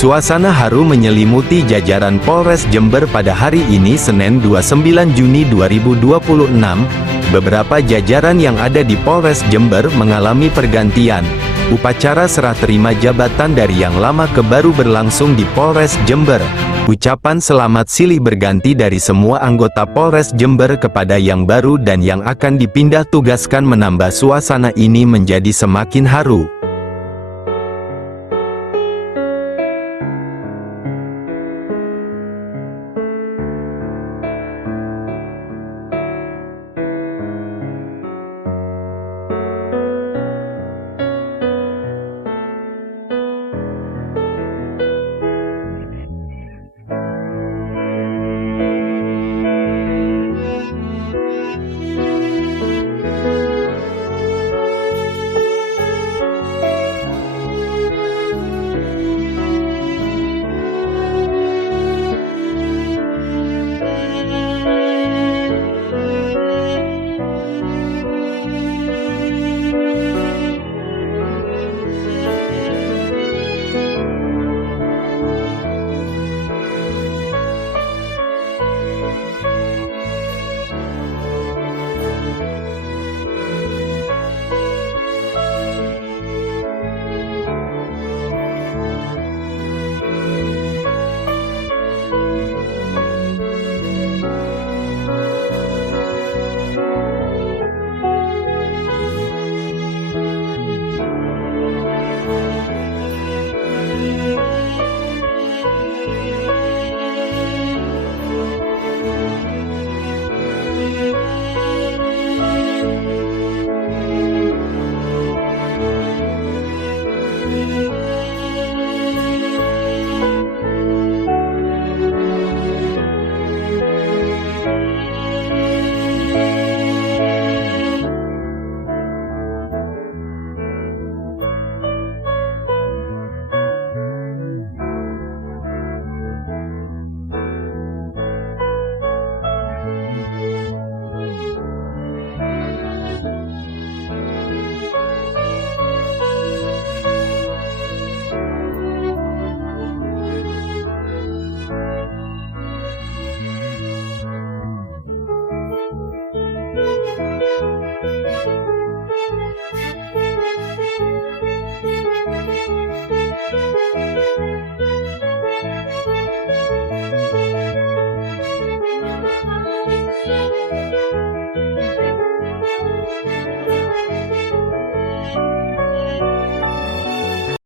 Suasana haru menyelimuti jajaran Polres Jember pada hari ini Senin 29 Juni 2026. Beberapa jajaran yang ada di Polres Jember mengalami pergantian. Upacara serah terima jabatan dari yang lama ke baru berlangsung di Polres Jember. Ucapan selamat silih berganti dari semua anggota Polres Jember kepada yang baru dan yang akan dipindah tugaskan menambah suasana ini menjadi semakin haru.